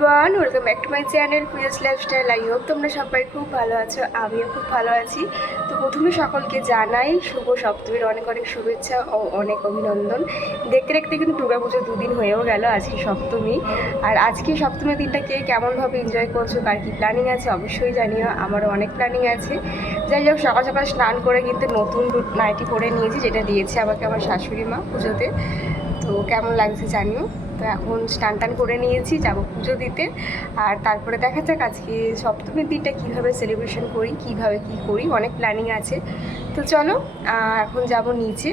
Everyone, welcome back to my channel Puja's lifestyle. I hope তোমরা সবাই খুব ভালো আছো, আমিও খুব ভালো আছি। তো প্রথমে সকলকে জানাই শুভ সপ্তমীর অনেক অনেক শুভেচ্ছা ও অনেক অভিনন্দন। দেখতে দেখতে কিন্তু দুর্গাপুজো দুদিন হয়েও গেল, আজকে সপ্তমী। আর আজকে সপ্তমীর দিনটা কে কেমনভাবে এনজয় করছো, কার কী প্ল্যানিং আছে অবশ্যই জানিও। আমারও অনেক প্ল্যানিং আছে। যাই হোক, সকাল সকাল স্নান করে কিন্তু নতুন নাইটি পরে নিয়েছি, যেটা দিয়েছে আমাকে আমার শাশুড়ি মা পুজোতে। তো কেমন লাগছে জানিও। তো এখন স্নান টান করে নিয়েছি, যাবো পুজো দিতে। আর তারপরে দেখা যাক আজকে সপ্তমীর দিনটা কীভাবে সেলিব্রেশন করি, কীভাবে কী করি, অনেক প্ল্যানিং আছে। তো চলো এখন যাব নিচে,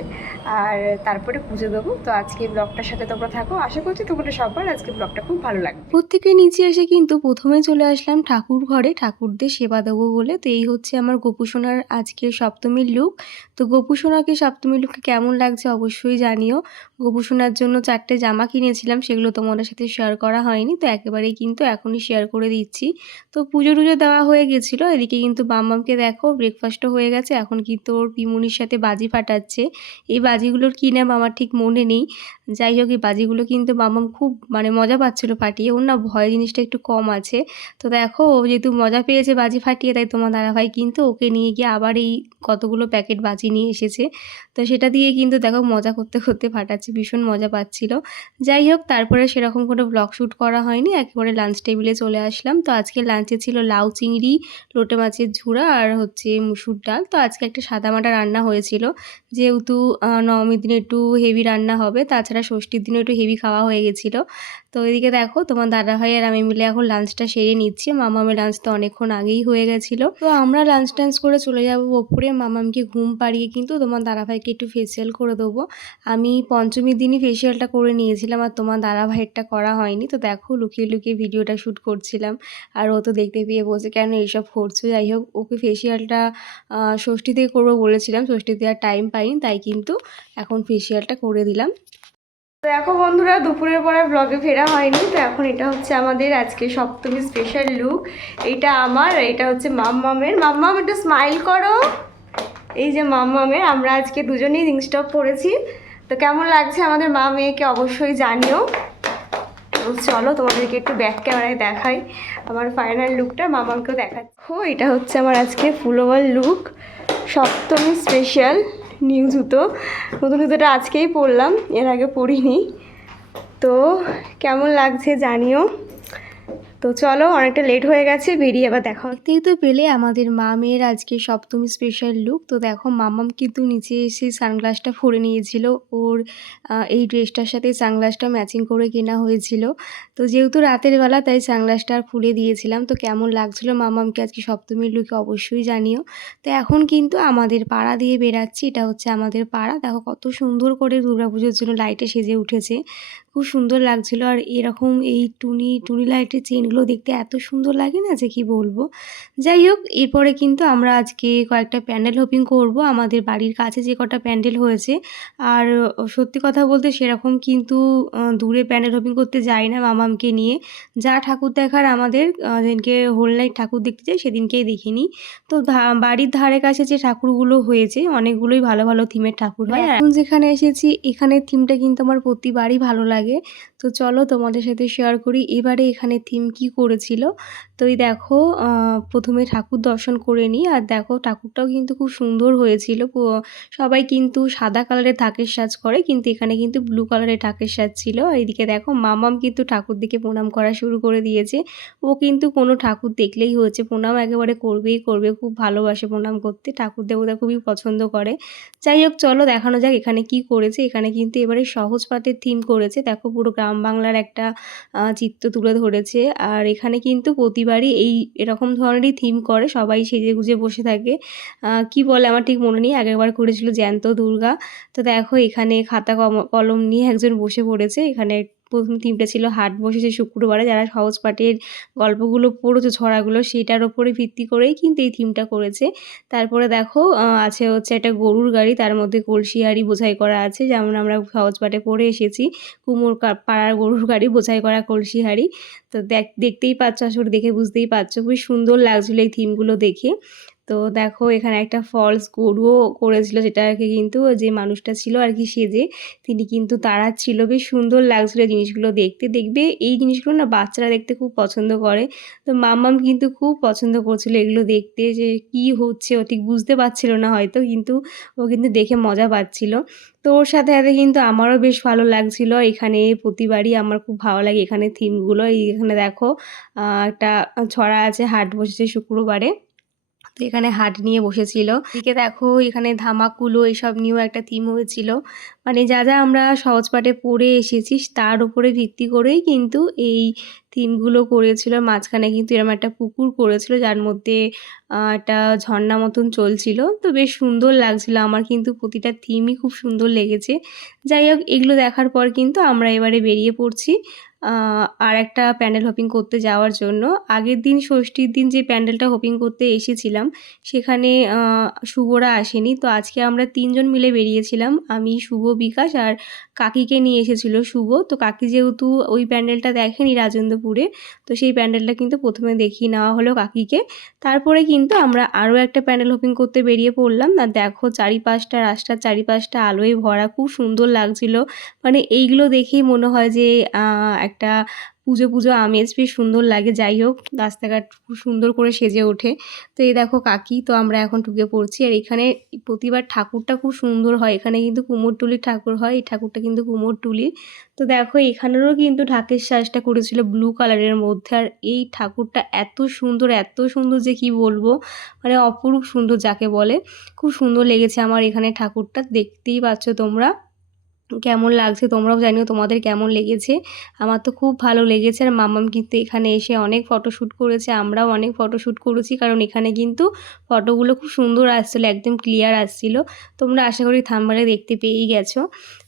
আর তারপরে পুজো দেবো। তো আজকে ব্লগটার সাথে তোমরা থাকো, আশা করছি তোমাদের সবার আজকে ব্লগটা খুব ভালো লাগবে। প্রত্যেকে নিচে এসে কিন্তু প্রথমে চলে আসলাম ঠাকুর ঘরে, ঠাকুরদের সেবা দেবো বলে। তো এই হচ্ছে আমার গোপুসোনার আজকে সপ্তমীর লুক। তো গোপুসোনাকে সপ্তমীর লুককে কেমন লাগছে অবশ্যই জানিও। গোপুসোনার জন্য 4টে জামা কিনেছিলাম, সেগুলো তোমাদের সাথে শেয়ার করা হয়নি, তো একেবারেই কিন্তু এখনই শেয়ার করে দিচ্ছি। তো পুজো টুজো দেওয়া হয়ে গেছিলো, এদিকে কিন্তু মাম্মামকে দেখো ব্রেকফাস্টও হয়ে গেছে। এখন কিন্তু ওর পিমুনির সাথে বাজি ফাটাচ্ছে। এই বাজিগুলোর কী নাম আমার ঠিক মনে নেই। যাই হোক, এই বাজিগুলো কিন্তু মাম্মাম খুব মজা পাচ্ছিলো ফাটিয়ে। ওর না ভয় জিনিসটা একটু কম আছে। তো দেখো, ও যেহেতু মজা পেয়েছে বাজি ফাটিয়ে, তাই তোমার দাদাভাই কিন্তু ওকে নিয়ে গিয়ে আবার এই কতগুলো প্যাকেট বাজি নিয়ে এসেছে। তো সেটা দিয়ে কিন্তু দেখো মজা করতে করতে ফাটাচ্ছে, ভীষণ মজা পাচ্ছিল। যাই হোক, তারপরে সেরকম কোনো ব্লগ শ্যুট করা হয়নি, একেবারে লাঞ্চ টেবিলে চলে আসলাম। তো আজকে লাঞ্চে ছিল লাউ চিংড়ি, লোটে মাছের ঝুড়া আর হচ্ছে মুসুর ডাল। তো আজকে একটা সাদামাটা রান্না হয়েছিল, যেহেতু নবমীর দিনে একটু হেভি রান্না হবে, তাছাড়া ষষ্ঠীর দিনে একটু হেভি খাওয়া হয়ে গেছিলো। তো এদিকে দেখো তোমার দাদাভাই আর আমি মিলে এখন লাঞ্চটা সেরে নিচ্ছি। মামামের লাঞ্চ তো অনেকক্ষণ আগেই হয়ে গেছিলো। তো আমরা লাঞ্চ টাঞ্চ করে চলে যাবো ওপরে। মামামকে ঘুম পাড়িয়ে কিন্তু তোমার দাদাভাইকে একটু ফেসিয়াল করে দেবো। আমি পঞ্চমীর দিনই ফেসিয়ালটা করে নিয়েছিলাম, আর তোমার দাদাভাইয়েরটা করা হয়নি। তো দেখো, লুকিয়ে লুকিয়ে ভিডিওটা শ্যুট করছিলাম, আর ও তো দেখতে পেয়ে বলছে কেন এইসব করছো। যাই হোক, ওকে ফেসিয়ালটা ষষ্ঠীতে করবো বলেছিলাম, ষষ্ঠীতে আর টাইম পাইনি, তাই কিন্তু এখন ফেসিয়ালটা করে দিলাম। তো দেখো বন্ধুরা, দুপুরের পরে ব্লগে ফেরা হয়নি। তো এখন এটা হচ্ছে আমাদের আজকে সপ্তমী স্পেশাল লুক। এইটা আমার, এইটা হচ্ছে মাম্মামের। মাম্মাম একটু স্মাইল করো। এই যে মাম্মামের, আমরা আজকে দুজনেই রিংস টপ পরেছি। তো কেমন লাগছে আমাদের মা মেয়েকে অবশ্যই জানিও। তো চলো তোমাদেরকে একটু ব্যাক ক্যামেরায় দেখাই আমার ফাইনাল লুকটা, মামাকেও দেখাচ্ছি। এটা হচ্ছে আমার আজকে ফুল ওভার লুক, সপ্তমী স্পেশাল নিউ জুতো। নতুন জুতোটা আজকেই পরলাম, এর আগে পরিনি। তো কেমন লাগছে জানিও। তো চলো, অনেকটা লেট হয়ে গেছে, বেরিয়ে আবার দেখা। দেখতেই তো পেলে আমাদের মা মেয়ের আজকে সপ্তমী স্পেশাল লুক। তো দেখো, মামাম কিন্তু নিচে এসে সানগ্লাসটা পরে নিয়েছিল। ওর এই ড্রেসটার সাথে সানগ্লাসটা ম্যাচিং করে কেনা হয়েছিল। তো যেহেতু রাতের বেলা, তাই সানগ্লাসটা আর খুলে দিয়েছিলাম। তো কেমন লাগছিল মামামকে আজকে সপ্তমীর লুকে অবশ্যই জানিও। তো এখন কিন্তু আমাদের পাড়া দিয়ে বেরাচ্ছি, এটা হচ্ছে আমাদের পাড়া। দেখো কত সুন্দর করে দুর্গাপুজোর জন্য লাইটে সেজে উঠেছে, খুব সুন্দর লাগছিল। আর এরকম এই টুনি লাইটের চেনগুলো দেখতে এত সুন্দর লাগে না যে কি বলবো। যাই হোক, এরপরে কিন্তু আমরা আজকে কয়েকটা প্যান্ডেল হোপিং করব আমাদের বাড়ির কাছে যে কটা প্যান্ডেল হয়েছে। আর সত্যি কথা বলতে সেরকম কিন্তু দূরে প্যান্ডেল হোপিং করতে যাই না মামামকে নিয়ে। যা ঠাকুর দেখার আমাদের, যেদিনকে হোল নাইট ঠাকুর দেখতে যাই সেদিনকেই দেখিনি। তো বাড়ির ধারে কাছে যে ঠাকুরগুলো হয়েছে, অনেকগুলোই ভালো ভালো থিমের ঠাকুর হয়। এখন যেখানে এসেছি, এখানের থিমটা কিন্তু আমার প্রতিবারই ভালো লাগে। তো চলো তোমাদের সাথে শেয়ার করি এবারে এখানে থিম কি করেছিল। তো এই দেখো, প্রথমে ঠাকুর দর্শন করে নিই। আর দেখো, ঠাকুরটাও কিন্তু খুব সুন্দর হয়েছিল। সবাই কিন্তু সাদা কালারের ঢাকের সাজ করে, কিন্তু এখানে কিন্তু ব্লু কালারের ঢাকের সাজ ছিল। আর এদিকে দেখো, মামাম কিন্তু ঠাকুর দিকে প্রণাম করা শুরু করে দিয়েছে। ও কিন্তু কোনো ঠাকুর দেখলেই হয়েছে প্রণাম একেবারে করবেই করবে, খুব ভালোবাসে প্রণাম করতে, ঠাকুর দেবতা খুবই পছন্দ করে। যাই হোক, চলো দেখানো যাক এখানে কি করেছে। এখানে কিন্তু এবারে সহজ পাঠের থিম করেছে। দেখো, পুরো গ্রাম বাংলার একটা চিত্র তুলে ধরেছে। আর এখানে কিন্তু প্রতিবারই এরকম ধরনেরই থিম করে, সবাই সেজে গুজে বসে থাকে। কি বলে আমার ঠিক মনে নেই, আগেরবার করেছিল জ্যান্ত দুর্গা। তো দেখো, এখানে খাতা কলম নিয়ে একজন বসে পড়েছে। এখানে প্রথম থিমটা ছিল হাট বসেছে শুক্রবারে, যারা সহজ পাঠের গল্পগুলো পড়েছে, ছড়াগুলো, সেটার ওপরে ভিত্তি করেই কিন্তু এই থিমটা করেছে। তারপরে দেখো, আছে হচ্ছে একটা গরুর গাড়ি, তার মধ্যে কলসি হাঁড়ি বোঝাই করা আছে, যেমন আমরা সহজ পাঠে পড়ে এসেছি। কুমোর পাড়ার গরুর গাড়ি, বোঝাই করা কলসি হাঁড়ি। তো দেখতেই পাচ্ছ, আসলে দেখে বুঝতেই পারছো, খুবই সুন্দর লাগছিলো এই থিমগুলো দেখে। তো দেখো এখানে একটা ফলস গরুও করেছিল, যেটাকে কিন্তু যে মানুষটা ছিল আর কি সেজে, তিনি কিন্তু তাড়াচ্ছিল। বেশ সুন্দর লাগছিল জিনিসগুলো দেখতে। দেখবে এই জিনিসগুলো না বাচ্চারা দেখতে খুব পছন্দ করে। তো মাম্মাম কিন্তু খুব পছন্দ করছিল এগুলো দেখতে, যে কি হচ্ছে ও ঠিক বুঝতে পারছিল না হয়তো, কিন্তু ও কিন্তু দেখে মজা পাচ্ছিল। তো ওর সাথে সাথে কিন্তু আমারও বেশ ভালো লাগছিল। এখানে প্রতিবারই আমার খুব ভালো লাগে এখানে থিমগুলো। এখানে দেখো একটা ছড়া আছে, হাট বসেছে শুক্রবারে। তো এখানে হাট নিয়ে বসেছিল। এদিকে দেখো এখানে ধামাকুলো এসব নিয়েও একটা থিম হয়েছিল। মানে যা যা আমরা সহজ পাঠে পড়ে এসেছি তার উপরে ভিত্তি করেই কিন্তু এই থিমগুলো করেছিল। মাঝখানে কিন্তু এরকম একটা পুকুর করেছিল, যার মধ্যে একটা ঝর্ণা মতন চলছিল। তো বেশ সুন্দর লাগছিল, আমার কিন্তু প্রতিটা থিমই খুব সুন্দর লেগেছে। যাই হোক, এগুলো দেখার পর কিন্তু আমরা এবারে বেরিয়ে পড়ছি আর একটা প্যান্ডেল হপিং করতে যাওয়ার জন্য। আগের দিন ষষ্ঠীর দিন যে প্যান্ডেলটা হপিং করতে এসেছিলাম সেখানে শুভরা আসেনি। তো আজকে আমরা ৩ জন মিলে বেরিয়েছিলাম, আমি, শুভ, বিকাশ আর কাকিকে নিয়ে এসেছিল শুভ। তো কাকি যেহেতু ওই প্যান্ডেলটা দেখেনি রাজেন্দ্রপুরে, তো সেই প্যান্ডেলটা কিন্তু প্রথমে দেখিয়ে নেওয়া হলো কাকিকে। তারপরে কিন্তু আমরা আরও একটা প্যান্ডেল হপিং করতে বেরিয়ে পড়লাম। আর দেখো চারিপাশটা, রাস্তার চারিপাশটা আলোয় ভরা, খুব সুন্দর লাগছিল। মানে এইগুলো দেখেই মনে হয় যে একটা পুজো পুজো আমেজ, বেশ সুন্দর লাগে। যাই হোক, রাস্তাঘাট খুব সুন্দর করে সেজে ওঠে। তো এই দেখো কাকি, তো আমরা এখন ঢুকে পড়ছি। আর এখানে প্রতিবার ঠাকুরটা খুব সুন্দর হয়, এখানে কিন্তু কুমোরটুলির ঠাকুর হয়, এই ঠাকুরটা কিন্তু কুমোরটুলির। তো দেখো এখানেরও কিন্তু ঢাকের সাজটা করেছিল ব্লু কালারের মধ্যে। আর এই ঠাকুরটা এত সুন্দর, এত সুন্দর যে কি বলবো, মানে অপরূপ সুন্দর যাকে বলে। খুব সুন্দর লেগেছে আমার এখানে ঠাকুরটা, দেখতেই পাচ্ছ তোমরা। কেমন লাগছে তোমরাও জানিও তোমাদের কেমন লেগেছে। আমার তো খুব ভালো লেগেছে। আর মাম্মাম কিন্তু এখানে এসে অনেক ফটোশ্যুট করেছে, আমরাও অনেক ফটোশ্যুট করেছি, কারণ এখানে কিন্তু ফটোগুলো খুব সুন্দর আসছিলো, একদম ক্লিয়ার আসছিলো। তোমরা আশা করি থাম্বনেলে দেখতে পেয়েই গেছো।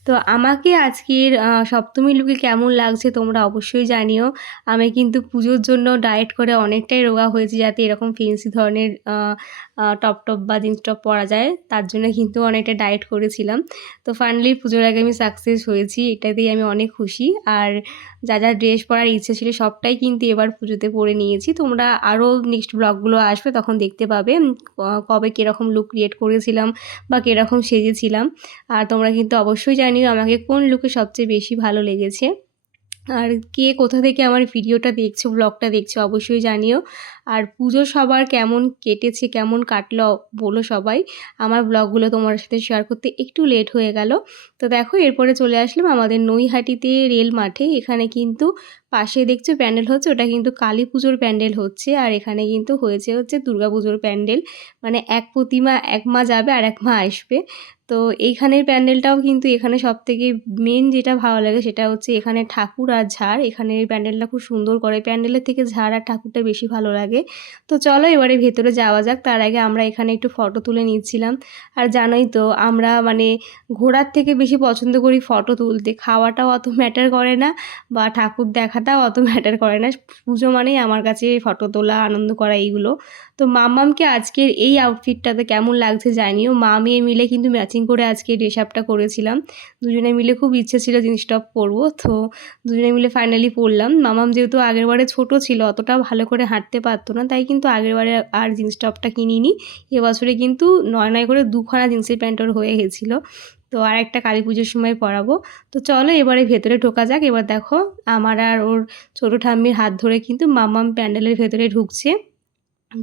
তো আমাকে আজকের সপ্তমী লুকে কেমন লাগছে তোমরা অবশ্যই জানিও। আমি কিন্তু পুজোর জন্য ডায়েট করে অনেকটাই রোগা হয়েছি, যাতে এরকম ফেন্সি ধরনের টপ টপ বা জিন্স টপ পরা যায়, তার জন্য কিন্তু অনেকটা ডায়েট করেছিলাম। তো ফাইনালি পুজোর আগে আমি সাকসেস হয়েছি, এটাতেই আমি অনেক খুশি। আর যা যা ড্রেস পরার ইচ্ছে ছিল সবটাই কিন্তু এবার পুজোতে পরে নিয়েছি। তোমরা আরও নেক্সট ব্লগগুলো আসবে, তখন দেখতে পাবে কবে কীরকম লুক ক্রিয়েট করেছিলাম বা কীরকম সেজেছিলাম। আর তোমরা কিন্তু অবশ্যই জানিও আমাকে কোন লুকে সবচেয়ে বেশি ভালো লেগেছে। আর কে কোথা থেকে আমার ভিডিওটা দেখছো, ব্লগটা দেখছো অবশ্যই জানিও। আর পুজো সবার কেমন কেটেছে, কেমন কাটলো বলো সবাই। আমার ব্লগগুলো তোমার সাথে শেয়ার করতে একটু লেট হয়ে গেল। তো দেখো এরপরে চলে আসলাম আমাদের নৈহাটিতে রেল মাঠে। এখানে কিন্তু পাশে দেখছো প্যান্ডেল হচ্ছে, ওটা কিন্তু কালী পুজোর প্যান্ডেল হচ্ছে। আর এখানে কিন্তু হচ্ছে দুর্গা পুজোর প্যান্ডেল। মানে এক প্রতিমা, এক মা যাবে আর এক মা আসবে। তো এইখানের প্যান্ডেলটাও কিন্তু এখানে সবথেকে মেন যেটা ভালো লাগে সেটা হচ্ছে এখানে ঠাকুর আর ঝাড়। এখানের প্যান্ডেলটা খুব সুন্দর করে, প্যান্ডেলের থেকে ঝাড় আর ঠাকুরটা বেশি ভালো লাগে। তো চলো এবারে ভেতরে যাওয়া যাক। তার আগে আমরা এখানে একটু ফটো তুলে নিচ্ছিলাম। আর জানোই তো আমরা মানে ঘোরার থেকে বেশি পছন্দ করি ফটো তুলতে। খাওয়াটাও অত ম্যাটার করে না বা ঠাকুর দেখাটাও অত ম্যাটার করে না। পুজো মানেই আমার কাছে ফটো তোলা, আনন্দ করা এইগুলো। তো মাম্মামকে আজকের এই আউটফিটটাতে কেমন লাগছে জানিও। মা মেয়ে মিলে কিন্তু ম্যাচিং করে আজকে ড্রেস আপটা করেছিলাম। দুজনে মিলে খুব ইচ্ছে ছিল জিন্স টপ পরবো, তো দুজনে মিলে ফাইনালি পরলাম। মামাম যেহেতু আগেরবারে ছোট ছিল, অতটা ভালো করে হাঁটতে পারতো না, তাই কিন্তু আগেরবারে আর জিন্স টপটা কিনিনি। এবছরে কিন্তু নয় নয় করে দুখানা জিন্সের প্যান্ট ওর হয়ে গেছিলো। তো আর একটা কালী পুজোর সময় পরাবো। তো চলো এবারে ভেতরে ঢোকা যাক। এবার দেখো আমার আর ওর ছোটো ঠাম্মির হাত ধরে কিন্তু মাম্মাম প্যান্ডেলের ভেতরে ঢুকছে।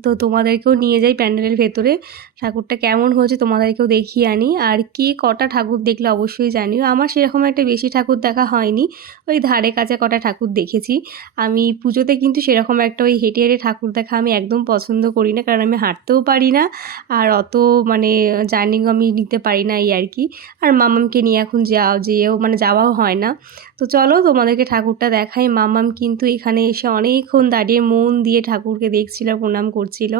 তো তোমাদেরকেও নিয়ে যাই প্যান্ডেলের ভেতরে, ঠাকুরটা কেমন হয়েছে তোমাদেরকেও দেখিয়ে আনি। আর কে কটা ঠাকুর দেখলে অবশ্যই জানিও। আমার সেরকম একটা বেশি ঠাকুর দেখা হয়নি, ওই ধারে কাছে কটা ঠাকুর দেখেছি। আমি পুজোতে কিন্তু সেরকম একটা ওই হেঁটে হেঁটে ঠাকুর দেখা আমি একদম পছন্দ করি না, কারণ আমি হাঁটতেও পারি না আর অত মানে জার্নিও আমি নিতে পারি না, এই আর কি। আর মামামকে নিয়ে এখন যেয়েও মানে যাওয়াও হয় না। তো চলো তোমাদেরকে ঠাকুরটা দেখাই। মামাম কিন্তু এখানে এসে অনেকক্ষণ দাঁড়িয়ে মন দিয়ে ঠাকুরকে দেখছিল, প্রণাম করছিল।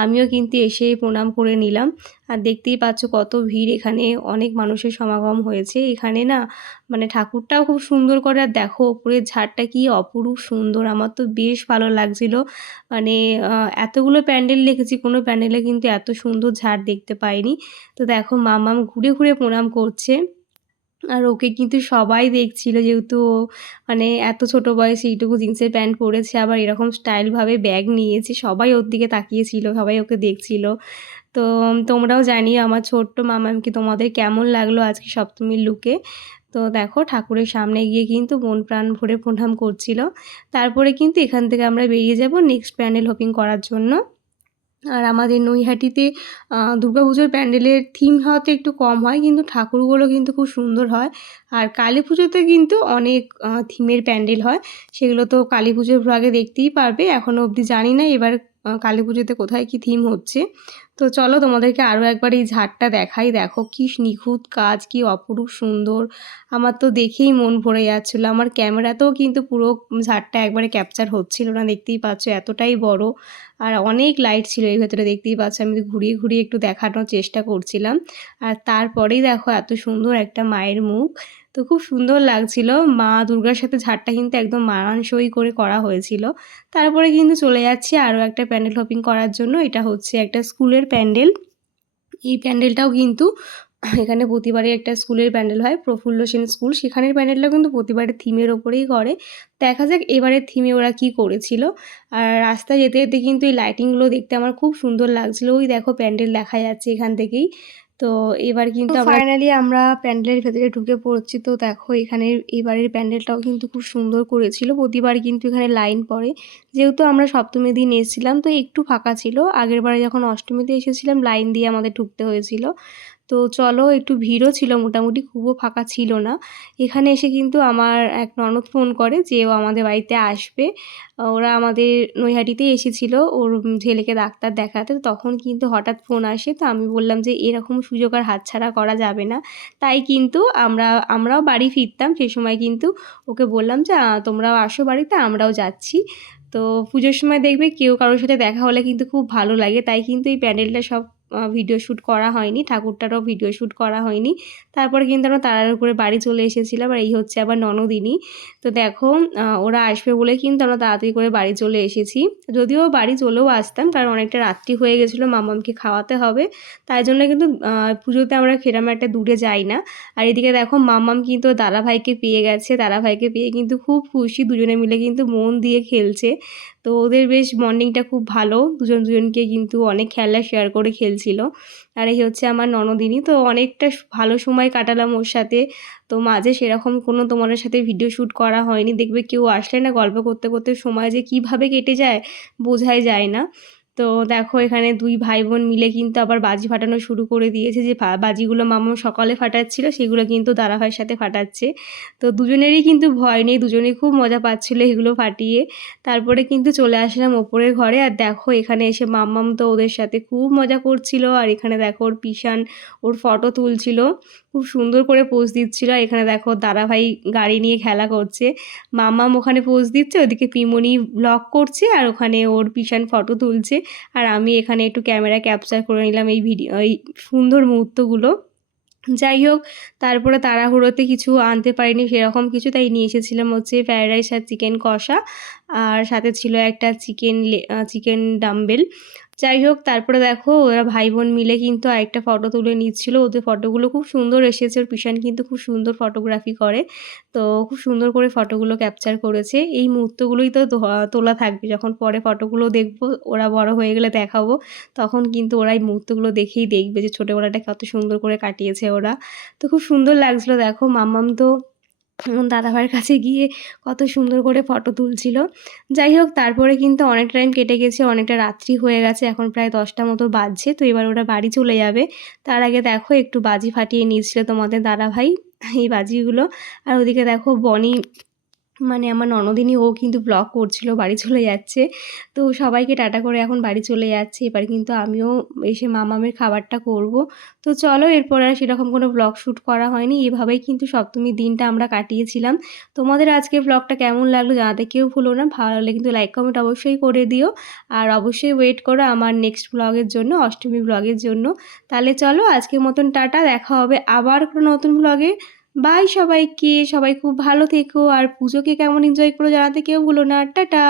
আমিও কিন্তু এসে প্রণাম করে নিলাম। আর দেখতেই পাচ্ছ কত ভিড়, এখানে অনেক মানুষের সমাগম হয়েছে। এখানে না মানে ঠাকুরটাও খুব সুন্দর করে। আর দেখো ওপরের ঝাড়টা কি অপরূপ সুন্দর, আমার তো বেশ ভালো লাগছিল। মানে এতগুলো প্যান্ডেল দেখেছি, কোনো প্যান্ডেলে কিন্তু এত সুন্দর ঝাড় দেখতে পাইনি। তো দেখো মামাম ঘুরে ঘুরে প্রণাম করছে। আর ওকে কিন্তু সবাই দেখছিল, যেহেতু ও মানে এত ছোট বয়সে এইটুকু জিন্সের প্যান্ট পরেছে, আবার এরকম স্টাইলভাবে ব্যাগ নিয়েছে, সবাই ওর দিকে তাকিয়েছিল, সবাই ওকে দেখছিল। তো তোমরাও জানিও আমার ছোট্ট মামামকে তোমাদের কেমন লাগলো আজকে সপ্তমীর লুকে। তো দেখো ঠাকুরের সামনে গিয়ে কিন্তু মন প্রাণ ভরে প্রণাম করছিল। তারপরে কিন্তু এখান থেকে আমরা বেরিয়ে যাব নেক্সট প্যান্ডেল হপিং করার জন্য। আর আমাদের নৈহাটিতে দুর্গাপুজোর প্যান্ডেলের থিম হয়তো একটু কম হয়, কিন্তু ঠাকুরগুলো কিন্তু খুব সুন্দর হয়। আর কালী পুজোতে কিন্তু অনেক থিমের প্যান্ডেল হয়, সেগুলো তো কালী পুজোর ভ্লগে দেখতেই পারবে। এখনও অবধি জানি না এবার কালী পুজোতে কোথায় কী থিম হচ্ছে। তো চলো তোমাদেরকে আরও একবার এই ঝাড়টা দেখাই। দেখো কী নিখুঁত কাজ, কী অপরূপ সুন্দর। আমার তো দেখেই মন ভরে যাচ্ছিলো। আমার ক্যামেরাতেও কিন্তু পুরো ঝাড়টা একবারে ক্যাপচার হচ্ছিল না, দেখতেই পাচ্ছ এতটাই বড়। আর অনেক লাইট ছিল এর ভেতরে, দেখতেই পাচ্ছ। আমি ঘুরিয়ে ঘুরিয়ে একটু দেখানোর চেষ্টা করছিলাম। আর তারপরেই দেখো এত সুন্দর একটা মায়ের মুখ, তো খুব সুন্দর লাগছিল। মা দুর্গার সাথে ঝাড়টা কিন্তু একদম মানানসই করে করা হয়েছিল। তারপরে কিন্তু চলে যাচ্ছি আরও একটা প্যান্ডেল হপিং করার জন্য। এটা হচ্ছে একটা স্কুলের প্যান্ডেল। এই প্যান্ডেলটাও কিন্তু এখানে প্রতিবারই একটা স্কুলের প্যান্ডেল হয়, প্রফুল্ল সেন স্কুল, সেখানের প্যান্ডেলটাও কিন্তু প্রতিবারের থিমের ওপরেই করে। দেখা যাক এবারের থিমে ওরা কি করেছিল। আর রাস্তায় যেতে যেতে কিন্তু এই লাইটিংগুলো দেখতে আমার খুব সুন্দর লাগছিল। ওই দেখো প্যান্ডেল দেখা যাচ্ছে এখান থেকেই। তো এবার কিন্তু ফাইনালি আমরা প্যান্ডেলের ভেতরে ঢুকে পড়ছি। তো দেখো এখানে এবারের প্যান্ডেলটাও কিন্তু খুব সুন্দর করেছিল। প্রতিবার কিন্তু এখানে লাইন পড়ে, যেহেতু আমরা সপ্তমীর দিন এসেছিলাম তো একটু ফাঁকা ছিল। আগেরবারে যখন অষ্টমীতে এসেছিলাম লাইন দিয়ে আমাদের ঢুকতে হয়েছিল। তো চলো একটু ভিড়ও ছিল মোটামুটি, খুবও ফাঁকা ছিল না। এখানে এসে কিন্তু আমার এক ননদ ফোন করে যে ও আমাদের বাড়িতে আসবে। ওরা আমাদের নৈহাটিতেই এসেছিলো ওর ছেলেকে ডাক্তার দেখাতে। তখন কিন্তু হঠাৎ ফোন আসে, তো আমি বললাম যে এরকম সুযোগ আর হাতছাড়া করা যাবে না। তাই কিন্তু আমরাও বাড়ি ফিরতাম সে সময় কিন্তু ওকে বললাম যে তোমরাও আসো বাড়িতে, আমরাও যাচ্ছি। তো পুজোর সময় দেখবে কেউ কারোর সাথে দেখা হলে কিন্তু খুব ভালো লাগে। তাই কিন্তু এই প্যান্ডেলটা সব ভিডিও শ্যুট করা হয়নি, ঠাকুরটারও ভিডিও শ্যুট করা হয়নি। তারপরে কিন্তু আমরা তাড়াহুড়ো করে বাড়ি চলে এসেছিলাম। আর এই হচ্ছে আবার ননদিনী। তো দেখো ওরা আসবে বলে কিন্তু আমরা তাড়াতাড়ি করে বাড়ি চলে এসেছি। যদিও বাড়ি চলেও আসতাম, কারণ অনেকটা রাত্রি হয়ে গেছিলো, মামামকে খাওয়াতে হবে। তাই জন্য কিন্তু পুজোতে আমরা সেরকম একটা দূরে যাই না। আর এদিকে দেখো মামাম কিন্তু দাদাভাইকে পেয়ে গেছে, দাদাভাইকে পেয়ে কিন্তু খুব খুশি, দুজনে মিলে কিন্তু মন দিয়ে খেলছে। তো ওদের বেশ বন্ডিংটা খুব ভালো, দুজন দুজনকে কিন্তু অনেক খেলা শেয়ার করে খেলছিল। আর এই হচ্ছে আমার ননদিনী। তো অনেকটা ভালো সময় কাটালাম ওর সাথে। তো মাঝে সেরকম কোনো তোমাদের সাথে ভিডিও শ্যুট করা হয়নি। দেখবে কেউ আসলে না গল্প করতে করতে সময় যে কীভাবে কেটে যায় বোঝাই যায় না। তো দেখো এখানে দুই ভাই বোন মিলে কিন্তু আবার বাজি ফাটানো শুরু করে দিয়েছে। যে বাজিগুলো মামা সকালে ফাটাচ্ছিল সেগুলো কিন্তু দাদাভাইয়ের সাথে ফাটাচ্ছে। তো দুজনেরই কিন্তু ভয় নেই, দুজনেই খুব মজা পাচ্ছিল এগুলো ফাটিয়ে। তারপরে কিন্তু চলে আসলাম ওপরের ঘরে। আর দেখো এখানে এসে মাম্মাম তো ওদের সাথে খুব মজা করছিল। আর এখানে দেখো ওর পিসান ওর ফটো তুলছিল, খুব সুন্দর করে পোজ দিচ্ছিল। এখানে দেখো দাদাভাই গাড়ি নিয়ে খেলা করছে, মাম্মাম ওখানে পোজ দিচ্ছে, ওদিকে পিমনি ব্লগ করছে, আর ওখানে ওর পিসান ফটো তুলছে। আর আমি এখানে একটু ক্যামেরা ক্যাপচার করে নিলাম এই সুন্দর মুহূর্তগুলো। যাই হোক, তারপরে তাড়াহুড়োতে কিছু আনতে পারিনি সেরকম কিছু, তাই নিয়ে এসেছিলাম হচ্ছে ফ্রায়েড রাইস আর চিকেন কষা, আর সাথে ছিল একটা চিকেন ডাম্বেল। যাই হোক, তারপরে দেখো ওরা ভাই বোন মিলে কিন্তু আরেকটা ফটো তুলে নিচ্ছিল। ওদের ফটোগুলো খুব সুন্দর এসেছে, ওর পিসান কিন্তু খুব সুন্দর ফটোগ্রাফি করে। তো খুব সুন্দর করে ফটোগুলো ক্যাপচার করেছে। এই মুহূর্তগুলোই তো তোলা থাকবে, যখন পরে ফটোগুলো দেখবো, ওরা বড় হয়ে গেলে দেখাবো, তখন কিন্তু ওরা এই মুহূর্তগুলো দেখেই দেখবে যে ছোটোবেলাটা কত সুন্দর করে কাটিয়েছে ওরা। তো খুব সুন্দর লাগছিলো। দেখো মাম্মাম তো দাদাভাইয়ের কাছে গিয়ে কত সুন্দর করে ফটো তুলছিল। যাই হোক, তারপরে কিন্তু অনেক টাইম কেটে গেছে, অনেকটা রাত্রি হয়ে গেছে, এখন প্রায় 10টা মতো বাজছে। তো এবার ওরা বাড়ি চলে যাবে। তার আগে দেখো একটু বাজি ফাটিয়ে নিয়েছিল তোমাদের দাদাভাই এই বাজিগুলো। আর ওদিকে দেখো বনি মানে আমার ননদিনী ও কিন্তু ব্লগ করছিল, বাড়ি চলে যাচ্ছে। তো সবাইকে টাটা করে এখন বাড়ি চলে যাচ্ছে। এবার কিন্তু আমিও এসে মামামের খাবারটা করব। তো চলো, এরপর আর সেরকম কোনো ব্লগ শ্যুট করা হয়নি। এভাবেই কিন্তু সপ্তমীর দিনটা আমরা কাটিয়েছিলাম। তোমাদের আজকের ব্লগটা কেমন লাগলো জানাতে কেউ ভুলো না। ভালো লাগলে কিন্তু লাইক কমেন্ট অবশ্যই করে দিও। আর অবশ্যই ওয়েট করো আমার নেক্সট ব্লগের জন্য, অষ্টমী ব্লগের জন্য। তাহলে চলো আজকের মতন টাটা, দেখা হবে আবার কোনো নতুন ব্লগে। বাই সবাইকে, সবাই খুব ভালো থেকো। আর পুজোকে কেমন এনজয় করো জানাতে কেউ ভুলো না। টাটা।